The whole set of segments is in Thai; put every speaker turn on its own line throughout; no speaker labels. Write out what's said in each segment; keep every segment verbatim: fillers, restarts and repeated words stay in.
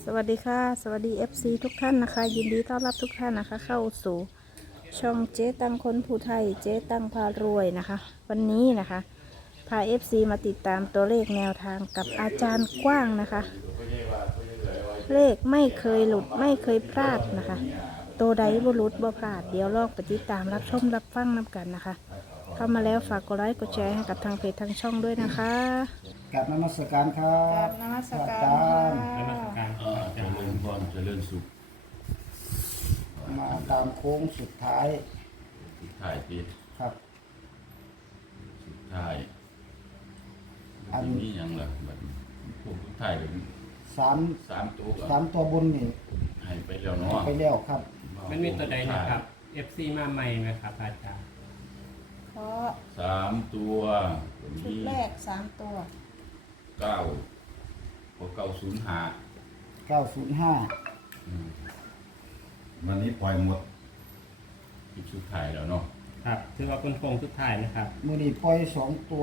สวัสดีค่ะสวัสดี เอฟ ซี ทุกท่านนะคะ ยินดีต้อนรับทุกท่านนะคะเข้าสู่ช่องเจ๊ตังคนผู้ไทยเจ๊ตังพารวยนะคะ วันนี้นะคะพา เอฟ ซี มาติดตามตัวเลขแนวทางกับอาจารย์กว้างนะคะ เลขไม่เคยหลุดไม่เคยพลาดนะคะตัวใดบ่หลุดบ่พลาดเดี๋ยวลองไปติดตามรับชมรับฟังนำกันนะคะ เข้ามาแล้วฝากกดไลค์กดแชร์ให้กับทางเพจทางช่องด้วยนะคะ
กราบนมัสการครั
กรา
บบ
นมัสการ
อาจารย์
ค่ะ
นมัสการ
อ่าเจริญพรเจริญสุข
มาตามโค้งสุดท้าย
สุดท้ายที่
ครับ
สุดท้าย
อัน
ทีนี้ยังล่ะบัดนี้พวกสุดท้ายเลย
สาม
สามตัวก็
สามตัวบนนี่
ให้ไปแล้วเนาะ
ไปแล้วครับ
มันมีตัวใดนะครับ เอฟ ซี มาใหม่ไหมครับอาจารย์
เพราะ
สามตัวตัว
ชุด
นี้
แรกสามตัว
เก้าพวกเก้าศูนย์ห้า
เก้าศูนย์ห้า
วันนี้ปล่อยหมด
อีกสุดท้ายแล้วเนาะ
ครับถือว่าเป็นโครงสุดท้ายนะครับ
มือนี่ปล่อยสองตัว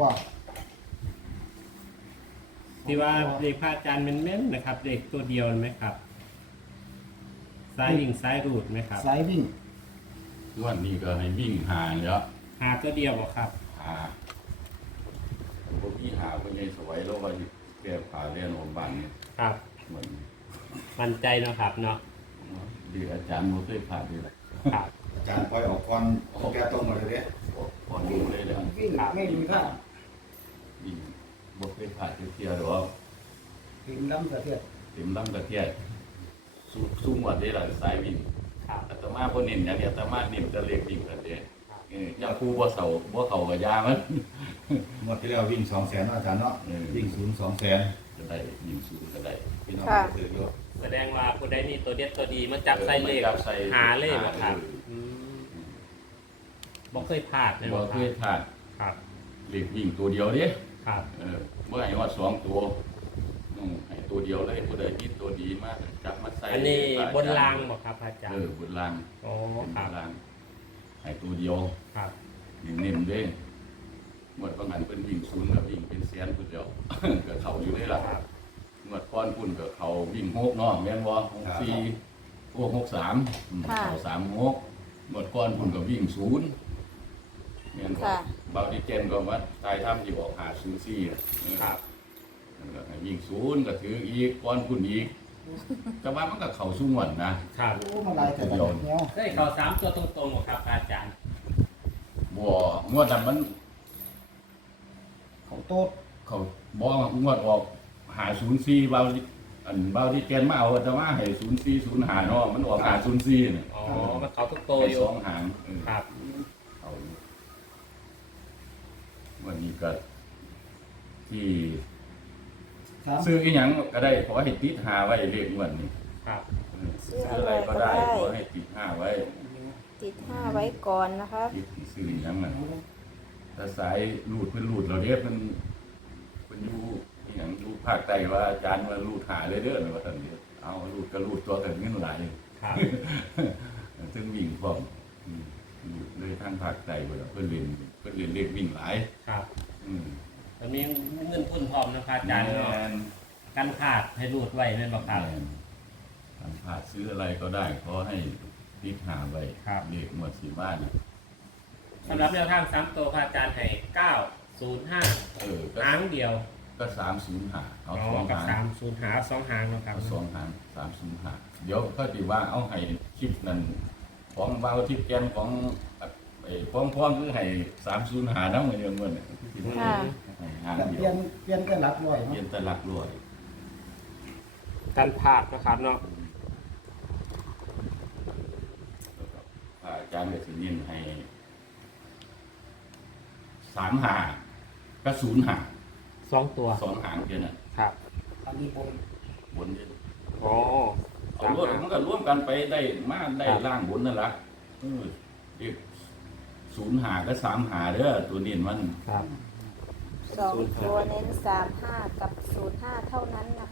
ที่ว่าเลขพระอาจารย์เป็นเม้นๆนะครับเลขตัวเดียวไหมครับซ้ายลิงซ้ายรูดไหมครับ
สายวิ่ง
ส่วนนี้ก็ให้วิ่งหาแล้ว
หาตัวเดียวบ่ครับ
หาพวกพี่หาคนใหญ่สวยแล้วว่าแก้ผ่าเรียนโรงพยาบาลเนี่ย
ครับ
เหมือน
มั่นใจเนาะครับเนาะ
ดีอาจารย์โมเคยผ่าดีเลย
ครับ
อาจารย์ปล่อยออกก่อนแกตรงมาเลยเด้
พอดูเลยแล้ว
วิ่งไม่มีพลาด
วิ่งบ่เคยผ่าเที่ยวหรอก
ถึงล้ำกระเทียด
เต็มลำกระเทียดสู้สู้หมดได้หลายสายวิ่ง
ครับ
อาตมาบ่เน้นอย่างเดียวอาตมาเน้นแต่เลขวิ่งกันเด้เอออย่างครูบ่เสาบ่เข้ากับยามัน
หมดที่แล้ววิ่งสองแสนอาจารย์เนาะ
เออ
วิ่งศูนย์สองแสน
ก็ได้วิ่งศูนย์ก็ได้
พี่น้อง
ค่ะ
ก็ถืออยู่
แสดงว่าผู้ใดมีตัวเด็ดตัวดีมาจับใส่เลข
จับใส่
หาเลขบ่ครับ
เออ
อืมบ่เคยพลาดเลย
บ่
บ่
เค
ครั
ย
บ
ผ่าน
ครับ
เลขวิ่งตัวเดียวเด้
ครับ
เออบ่ให้ว่าสองตัวอืมให้ตัวเดียวเลยผู้ใดมีตัวดีมากจับมาใส่
อันนี้บนรางบ่ครับอาจาร
เอ
ย์
อบนราง
โอ้
เป็น
ครับ
บนรางให้ตัวเดียว
ครับ
เน้นๆเด้หมดประมาณเป็นวิ่งศูนย์กับวิ่งเป็นแสนพุ่นเดียว ก็เขาอยู่เลยล่ะ
ครับ
หมดก้อนพุ่นกับเขาวิ่งหกเนาะแม่นบ่หกสี่พวกหกสามอืม
ค่ะ
เขาสามหกหมดก้อนพุ่นกับวิ่งศูนย์แม่นบ่
ค่ะ
บางที่เจนก็ว่าตายทำที่ออกหาศูนย์สี่น่ะเออ
ครับ
มันก็ให้วิ่งศูนย์ก็ถืออีกก้อนพุ่นอีกแต่ว่ามันก็เข้าสู่งวดนะครับ
โอ้มาลายแต่ละเนี้ย
ได้ข่าวสามตัวตรงๆบ่ครับอาจารย์
บ่งวดนั้นมัน
เขาโต๊ด
เขาบ่งวดออกหาศูนย์สี่เบาอันเบาที่เจนมาเอาแต่ว่าให้ศูนย์สี่ศูนย์หาเนาะมันออกหาศูนย์สี่น่ะ
อ๋อมันเขาทุกโต
ให้
อยู่
สองหางเออ
ครับ
เอาวันนี้ก็ที่
สาม
ซื้ออีหยังก็ได้ขอให้ติดหาไว้เลขงวดนี้
ครับ
เออซื้ออะไรก็ได้ขอให้ติดห้าไว้
ติดห้าไว้ก่อนนะคะ
ติดซื้ออีหยังน่ะถ้าสายรูดเพิ่นรูดเราเด้เพิ่นเพิ่นอยู่อีหยังอยู่ภาคใต้ว่าอาจารย์มารูดหาเลยเด้อว่าท่านเด้อเอารูดก็รูดตัวถึงเงินหลาย
ครับ
ถึงวิ่งพร้อมอืมรูดเลยทางภาคใต้เพิ่นเพิ่นเรียนเพิ่นเรียนเลขวิ่งหลาย
ครับ
อืม
ตอนนี้เงินทุนพร้อมนะครับอาจารย์เนาะ
แม่น
กันขาดให้รูดไว้แม่นบ่ครับ
แม่นทำผ่าซื้ออะไรก็ได้ขอให้ติดหาไว้
ครับ
เลขหมวดสีบ้านน่ะ
สำหรับแนวทางสามตัวพระอาจารย์ให้เก้าศูนย์ห้า
เออก็
หางเดียว
ก็สามศูนย์หาเอา
อ๋อ
สอง
กับ
หาง
สามศูนย์หาสองหางเนาะครับ
เอาสองหางสามศูนย์หาเดี๋ยวก็ดีว่าเอาให้คลิปนั้นของเบาทิปแกนของไอ้พ้องพ้องคือให้สามศูนย์หาน้ำเงินเงิน
ค่ะ
ให้หาง
แบบ
เดี
เปลี่
ย
ยน
ว
เปลี่ยนกันหลักร้อย
เปลี่ย
เนาะ
นแตหลักรวย
กันขาดนะครับเนาะ
พระอาจารย์ก็สิเน้นให้สามหาก็ศูนย์หา
สองตัว
สองหางเดียวน่ะ
ครับ
อันนี้บน
บนเดียว
อ๋อ
เอารวดมันก็ร่วมกันไปได้มาได้
ครับ
ล่างบนนั่นละเออเรียกศูนย์หาก็สามหาเด้อตัวนี้มัน
ครับ
สองตัวเน้นสามห้ากับศูนย์ห้าเท่านั้นนะคะ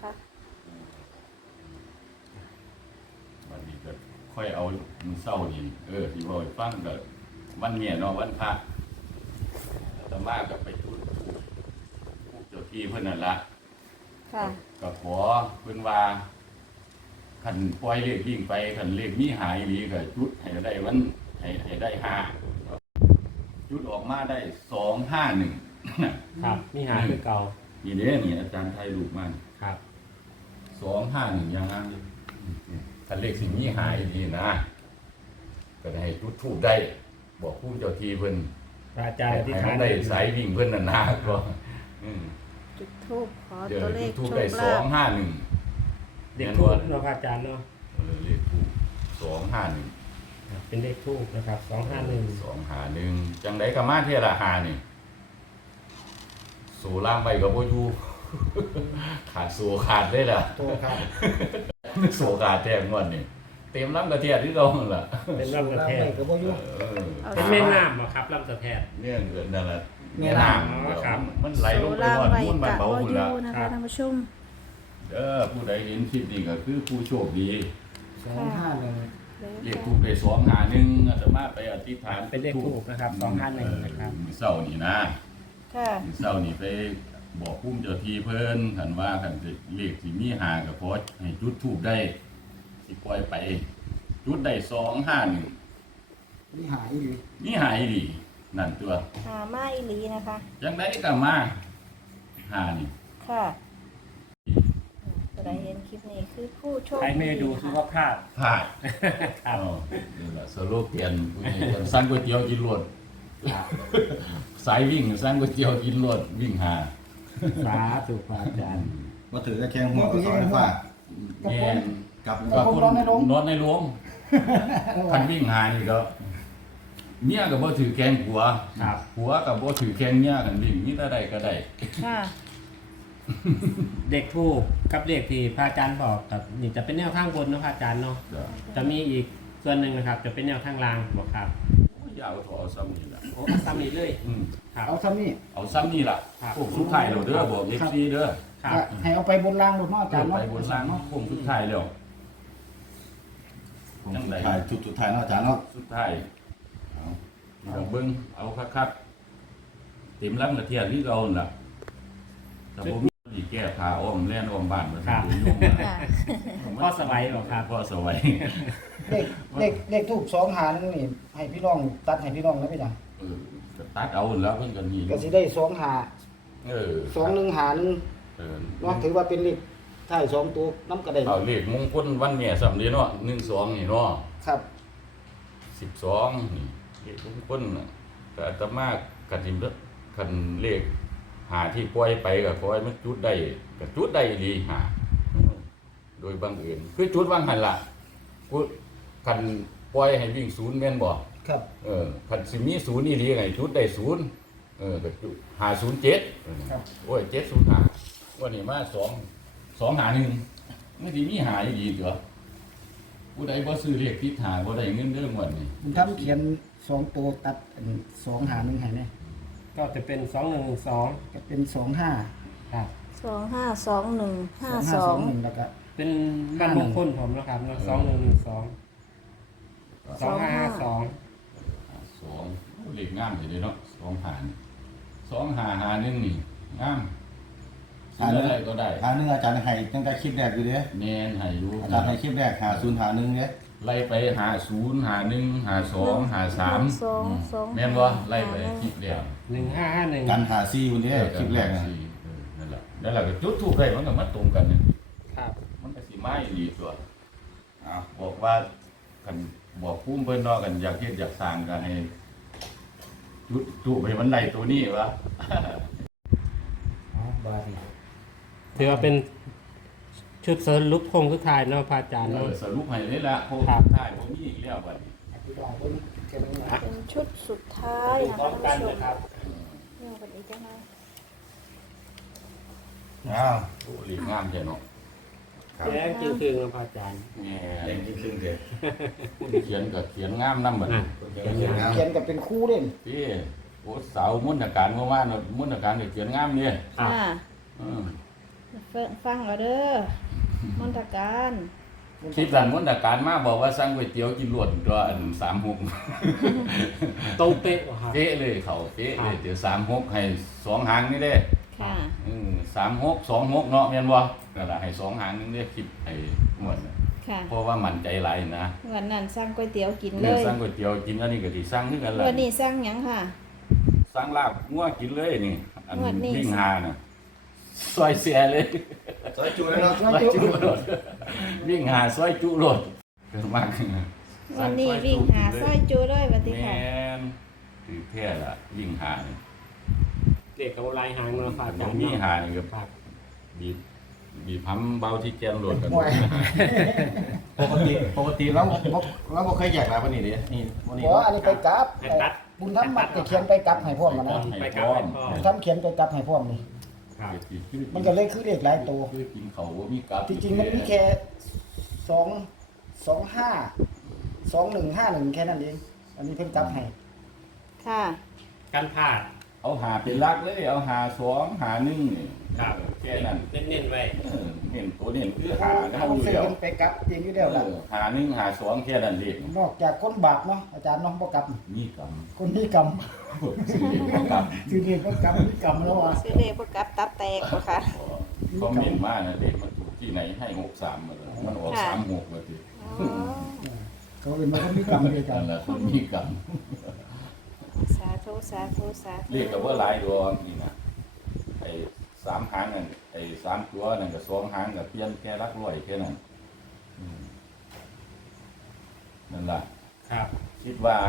วันนี้ก็ค่อยเอามือเศร้านี่เออที่ว่าให้ฟังก็วันเนี้ยเนาะวันพระอาตมาก็ไปจุดธูปผู้เจ้าที่เพิ่นนั่นละ
ค่ะ
ก็ขอเพิ่นว่าคันปล่อยเลขวิ่งไปคันเลขมีหายดีก็จุดให้ได้วันให้ให้ได้ห้าจุดออกมาได้สองห้าหนึ่ง
ครับมีหาคือเก่า
นี่เด้นี่อาจารย์ไทยรูปมัน
ครับ
สองห้าหนึ่งอย่างนั้นคันเลขสิ่งมีหายดีนะก็ให้จุดทูบได้ บอกผู้เจ้าทีเพิ่น
พระอาจารย์ที่
ให้
ทา
มัน นได้สายวิ่งเพิ่นน่ะนะก็อืม
จุดทูบขอ
เดี๋ยว
ตัวเล
จุ
ข
ดทูบ
โช
ได้
ค
ส
ลา
อง
ภ
ห้าหนึ่ง
เด็กทูบเนาะพระอาจารย์เนาะ
เออเลขทูบสองห้าหนึ่ง
ครับเป็นเลขทูบนะครับสองห้าหนึ่ง
สองหาหนึ่งจังไดก็มาเทยละหานี่สูล่างไปกับบ่อยู่ ขาดสูขาดเลยล่ะ
ตัวครับ
สูขาดแท้งวดนี่เต็มลำกระเทียดที่เราหั่นล่ะ
เป็นลำกระ
ล่าง
แท
ไป
ก
กับบ่อยู่
เออ
เป็นแม่น้ำเหรอครับลำสะแทก
เนี่ยเกิดนั่นล่ะ
แม่
แม่
น้ำ
น้ำ
อ๋อครับ
มันไหลลงไป
ล่าง
ฮอด
ไว้
มุ่นบ้าน
กะ
เบา
บ่
พุ่น
อ
ล่ะ
ยู่นะคะท่านผู้ชม
เด้อผู้ใดเห็นคลิปนี้ก็คือผู้โชคดี
สองห้าหนึ่ง
เรียกทูบได้สองหาหนึ่งอาตมาไปอธิษฐาน
เป็นเลขทูบนะครับสองห้าหนึ่งนะครับ
มื้อเช้านี่นะ
ค่ะ
มื้อเช้านี่ไปบอกพุ่มเจ้าที่เพิ่นคันว่าคันสิเลขสิมีหาก็ขอให้จุดทูบได้สิปล่อยไป จุดได้สองห้าหนึ่ง
นี่หายอยู่
นี่หายดีนั่นตัว
หามาอีหลีนะคะ
จังไดก็มาหานี่
ค่ะผู้ใดเห็นคลิปนี้คือผู้โชค
ใครไม่ดู
ค่ะ
สุขภาพ
พลาด
ครับ
อ๋อนี่ล่ะสโลแกนผู้ใหญ่เพิ่นสั่งก๋วยเตี๋ยวกินรวด
ครับ
สายวิ่งสั่งก๋วยเตี๋ยวกินรวดวิ่งหา
สาธุพระอาจารย์
มาถือแค่หัวกับเสาไฟฟ้า
กับ
แม่
ผม
น
กับ
ก็
ผม
คน
นอนในโรง
นอนในโรงคันวิ่งหานี่ก็เมียก็บ่ถือแกงผัว
ครับ
ผัวก็บ่ถือแกงเมียกันวิ่งมีแต่ใดก็ได้
ค่ะ
เด็กทูบกับเด็กที่พระอาจารย์บอกกับนี่จะเป็นแนวข้างบนเนาะพระอาจารย์เนาะ
จ้ะ
จะมีอีกส่วนหนึ่งนะครับ จะเป็นแนวข้างล่างบอกครับ
ยาวถอซ้ำนี่ล่ะ
โอ้ซ้ำอีกเลย
อืม
ครับ
เอาซ้ำนี่
เอาซ้ำนี่ล่ะ
ครับ
พวกสุดท้ายแล้วเด้อบอก เอฟ ซี เด้อ
ครับ
ให้เอาไปบนล่างบนนอกอาจารย์
ไป
เนาะ
บนล่างพวกสุดท้ายแล้ว
ผมสุดท้ายจุดสุดท้ายเนาะอาจารย์เนาะ
สุดท้ายเอาเอาเบิ่งเอาคักๆเต็มลำกระเทียมที่เรานั่นล่ะแต่บ่มีสิแก้ผ้าอ้อมแล่นอ้อมบ้านมา
ครับ
โดยยุ่งมา
ค่ะ
พ่อสวัยบอกครับ
พ่อสวัย
เลขเลขเลขทูบสองหาหนึ่งนี่ให้พี่น้องตัดให้พี่น้องนะพี่จ๋า
เออก็ตัดเอาแล้วเพิ่นก็นี่
ก็สิได้สองหา
เออ
สองหนึ่งหาหนึ่ง
เออ
เนาะถือว่าเป็นเลขท้ายสองตัวน้ำกระเด็น
เอาเลขมงคลวันแม่สำเร็จเนาะหนึ่งสองนี่เนาะ
ครับ
สิบสองนี่เลขมงคลน่ะก็อาตมากันทิมคันเลขหาที่ปล่อยไปก็ขอให้มันจุดได้ก็จุดได้ดีหาโดยบังเอิญคือจุดวางหันล่ะกูคันปล่อยให้วิ่งศูนย์แม่นบ่
ครับ
เออคันสิมีศูนย์นี่ดีไงจุดได้ศูนย์เออก็จุดหาศูนย์เจ็ด
ครับ
โอ้ยเจ็ดศูนย์หาวันนี้มาสองสองหาหนึ่งไม่ดีมีหาอยู่ดีเถอะผู้ใดบ่ซื้อเลขทิศหาบ่ได้เงินเด้อหมดนี่
ผมทำเขียนสองตัวตัดอันสองหาหนึ่งให้เนี่ย
ก็จะเป็นสองหนึ่งสอง
ก็เป็นสองห้า
ครับ
สองห้าสองหนึ่งห้า
ห้า
ส
ส
อ
อง งหนึ่งแล้วก็
เป็นบ้านมงคลผมนะครับเนาะสองหนึ่งสองสองห้าสอง
สองเลขงามอยู่เด้เนาะสองหานี่สองหาหาหนึ่งนี่งามซื้ออะไรก็ได้
หาหนึ่งอาจารย์ให้ตั้งแต่คลิปแรกอยู่เด้
แม่นให้อยู่
อาจารย์ให้คลิปแรกหาศูนย์หาหนึ่งเด้
ไล่ไปหาศูนย์หาหนึ่งหาสองหาสาม
สองสอง
แม่นบ่ไล่ไปคลิปแล้ว
หนึ่งห้าห้าหนึ่ง
กันหาซีวันนี้คลิปแรกนะ
สี่เออนั่นแหละนั่นแหละก็จุดทูบได้มันก็มาตรงกันนี่
ครับ
มันก็สิไม้ดีตัวอ้าวบอกว่ากันบอกพุ่มเพิ่นเนาะกันอยากเฮ็ดอยากสร้างก็ให้จุดทูบให้มันได้ตัวนี้วะ
อ๋อบาดี
ถือว่าเป็นชุดสรุปโครงสุดท้ายเนาะพระอาจารย์
เอ
เนาะ
อสรุปให้เลยละโค
ครับ
ท้ายบ่มีอีกแล้วบัดนี้
อธิบายเพิ่นแค่นั้นนะ
เป็นชุดสุดท้ายนะ
พร้อ
คะ
ม
ท่าน
กัน
ผู้ชม
นะครับ
เนี่ยกันอีกจังไง
อ้าว
โอ้ลีกงามแท้เนาะ
แจ้งจริงๆนะพระอาจารย์
แห
เล่น
ม
ครึ่งเด้
ผู้เขียนก็เขียนงามนำบัด
อ่ะ
นี้
เขียนงาน
เขียนกับเป็นคู่เด่น
พี่โอ้สาวมุนต์การเมื่อวานน่ะมุนต์การนี่เขียนงามเด้
ครับ
ค่ะ
อือ
ฟังฟังเอาเด้อมนตการ
ที่สันมุนต์การมาบอกว่าสั่งก๋วยเตี๋ยวกินรวดตัวอันสามหก
ตรงเป๊ะเหรอครับ
เป๊ะเลยเขาเป๊ะเลยเดี๋ยวสามหกให้สองหางนี่เด้
ค่ะ
อืมสามหกสองหกเนาะแม่นบ่นั่นล่ะให้สองหางนึงเด้คิดให้หมดน่ะ
ค่ะ
เพราะว่ามั่นใจหลายนะ
วันนั้นสั่งก๋วยเตี๋ยวกินเล
เนื้อย สั่งก๋วยเตี๋ยวกินอันนี้ก็สิสั่งคือกันล่ะ
วันนี้สั่งหยังค่ะ
สั่งลาบงัวกินเลยนี่ อัน
งวดนี้
วิ่งหาน่ะซอยเสียเลย
ซอยจูเลยเนาะ
ซอยจุโลดวิ่งหาซอยจุโลดเกินมาก
วันนี้วิ่งหาซอยจูเลยวันที่
แม่
ค่ะ
นคือแท้ละวิ่งหานี่
เลขของลายหางเนาะพระอา
ยั
จาง รย์
มี
เนาะ
หานี่ก็
ครับ
บีบบีบพัมเบาที่แกนโหลดกัน
ห่วย
ปกติปกติเราบ่เราบ่เคยแยกหลายวันนี้เด้นี่วันนี้
เพราะอันนี้ไปกลับ
ให้ตัด
บุญธรรมมักจะเขียนไปกลับให้พวกมันนะ
ไปกลับไปพ่อ
บุญธรรมเขียนไปกลับให้พวกนี่
ครับ
มันก็เลยคือเลขหลายตัว
คือกินเขาว่ามีกลับ
ที่จริงมันมีแค่สองสองห้าสองหนึ่งห้าหนึ่งแค่นั้นเองอันนี้เพิ่งกลับให้
ค่ะ
กันพลาด
เอาหาเป็นหลักเลยเอาหาสองหาหนึ่งนี่
ครับ
แค่นั้น
เน้นๆไว้
เออเห็นตัวนี้คือหา
เขา
เท่าอยู่
ซื้อ
แล้ว
เพิ่นไปกลับเองอยู่แล้วล่ะ
เออหาหนึ่งหาสองแค่นั้นเอง
นอกจากคนบาปเนาะอาจารย์เนาะบ่กลับ
นี่กรรม
คนนี้กรรม
สิ่งที่เขากรรม
คือนี่บ่กรรมนี่กรรมแล้วอ่ะ
ซื้อเลขพวกกับตับแตกบ่ค่ะ
คอมเมนต์มานะเด็กมันถูกที่ไหนให้หกสามมาเลยมันออก
ค่ะ
สามหกมาที
อ๋อ
เขาเป็นมาคนนี้กรรมเลยอาจาร
นั่น
ย์
แหละคนมีกรรม
สาธุสาธุสาธุ
เรียกกับว่าหลายดวงนี่นะไอ้สามหางนั่นไอ้สามตัวนั่นกับสองหางกับเปลี่ยนแค่รักร้อยแค่นั้นอืมนั่นแหละ
ครับ
คิดว่า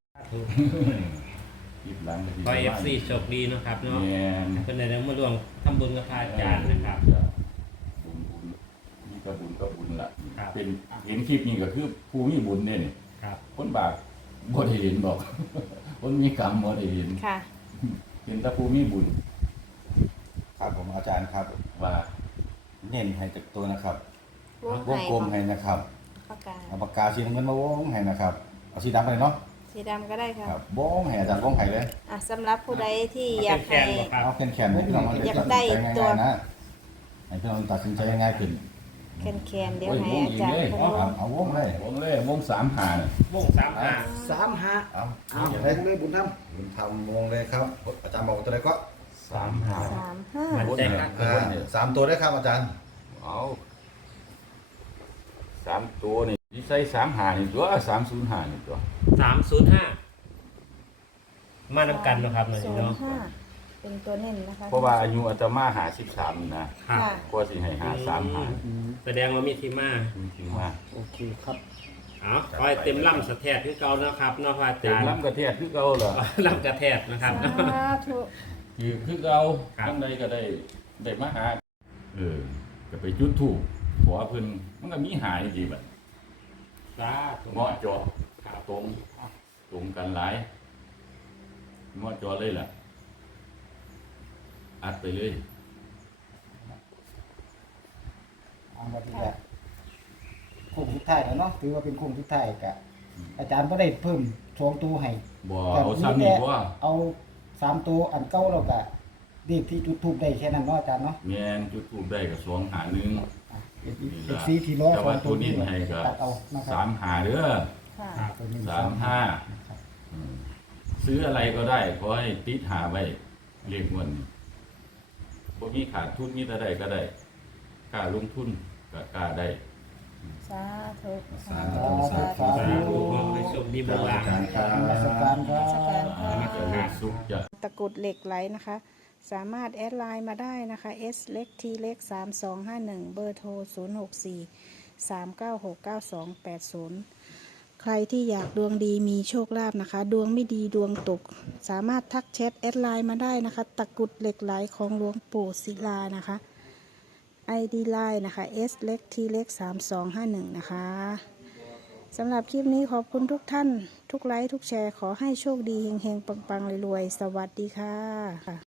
คิดหลังก็คิด
ขอ
ว่า
เอฟซีโชคดีเนาะครับเนาะ
แม่น
เป็นในเรื่องมาร่วมทำบุญกับพระอาจารย์นะครับ
บุญบุญนี่ก็บุญก็บุญละ
ครับ
เป็นเห็นคลิปนี้ก็คือผู้มีบุญเนี่ยนี่
ครับ
คนบาปบ่ได้เห็นบอก คนมีกรรมบ่ได้เห็น
ค่ะ
เห็นแต่ผู้มีบุญ
ครับผมอาจารย์ครับ
ว่า
เน้นให้จากตัวนะครับ
วง
วง
ไห้
กลมให้นะครับ
ปากกา
เอาปากกาสีน้ำเงินมาวงให้นะครับเอาสีดำไปเลยเนาะ
สีดำก็ได้ค่ะ
ครับวงให้อาจารย์วงให้เลย
อ่ะสำหรับผู้ใดที่อยากให้
ครับ
เอาแขนๆให้พี่น้องมัน
อยากได้
ตัดสินใจ
ตัว
ง่ายๆนะให้พี่น้องตัดสินใจง่ายๆขึ้น
แคนแคนๆเดี๋ยว
โอ้ย
ให้
วง
อา
อีก
จารย์
เลย
เพิ่น
เอา
ลง
เอาวงเลย
วงเลยวงสามหาน่ะ
วงสามห้า
สามห้า
เอา
อ้าว
เอา
เล
เลย
เลยบุญธรรม
บุญทำวงเลยครับ อาจารย์บอกตัวใดก็
สามหา
สามห้า
มันใจครับ
อ่าสามตัวได้ครับอาจารย์
เอาสามตัวนี่ที่ใส่สามหานี่ตัวสามศูนย์หานี่ตัว
สามศูนย์ห้า มานำกันเนาะครับเนาะ
ศูน
เนาะ
ย์ห้าเป็นตัวเน้นนะคะ
เพราะว่าอายุอาตมาหาสิบสามนะ
ครับ
ค่ะ
ก็สิให้หาสามหา
แสดงว่ามีที่มา
จริงๆว่า
โอเคครับ
เอาคอยเต็มล่ำสะแทดที่เก่านะครับเนาะพระอา
เต็ม
จารย์
ลำกระเทศคือเก่าเหรอ
ล่ำกระแทดนะครับ
สาธุ
คือคือเก่า
ครับ
จังใดก็ได้ได้มาหาเออก็ไปจุดถูกขอเพิ่นมันก็มีหายดีบัด
สาธุ
เหมาะเจาะ
ครับ
ตรงตรงกันหลายเหมาะเจาะเลยล่ะอัดไปเลย
เอามาที่แรกโค้งสุดท้ายแล้วเนาะถือว่าเป็นโค้งสุดท้ายกะอาจารย์ก็ได้เพิ่มสองตัวให้
บ่เอาซ้ำนี่บ่
เอาสามตัวอันเก้าเรากะเด็กที่จุดทูบได้แค่นั้นเนาะอาจารย์เนาะ
แม่นจุดถูกได้ก็สองหาหนึ่ง
อ่ะเด็กซีที่ร้อย
แต่
สอ
ว่าง
ตั
ตัว ว
นี้
นี้ให้ก็
ตัดเอานะครับ
สามหาเด้อ
ค่ะ
ครับ
ตัวนี้
สามห้าอืมซื้ออะไรก็ได้ขอให้ติดหาไว้เรียกเงินบ่มีขาดทุนมีแต่ได้ก็ได้กล้าลงทุนก็กล้าได้
สาธุ
สาธุสาธุ
สาธุขอให้โชคดีบุญลาภ
อาจารย์ครั
นมัสการครับ
ราชการค่ะ
นมัสการ
สุขจะ
ตะกรุดเหล็กไหลนะคะ สามารถแอดไลน์มาได้นะคะ S เล็ก T เล็กสามสองห้าหนึ่งเบอร์โทรศูนย์หกสี่สามเก้าหกเก้าสองแปดศูนย์ใครที่อยากดวงดีมีโชคลาภนะคะ ดวงไม่ดีดวงตก สามารถทักแชทแอดไลน์มาได้นะคะ ตะกรุดเหล็กไหลของหลวงปู่ศิลานะคะ ไอ ดี ไลน์นะคะ S เล็ก T เล็กสามสองห้าหนึ่งนะคะสำหรับคลิปนี้ขอบคุณทุกท่าน ทุกไลค์ทุกแชร์ขอให้โชคดีเฮงๆปังๆรวยๆสวัสดีค่ะ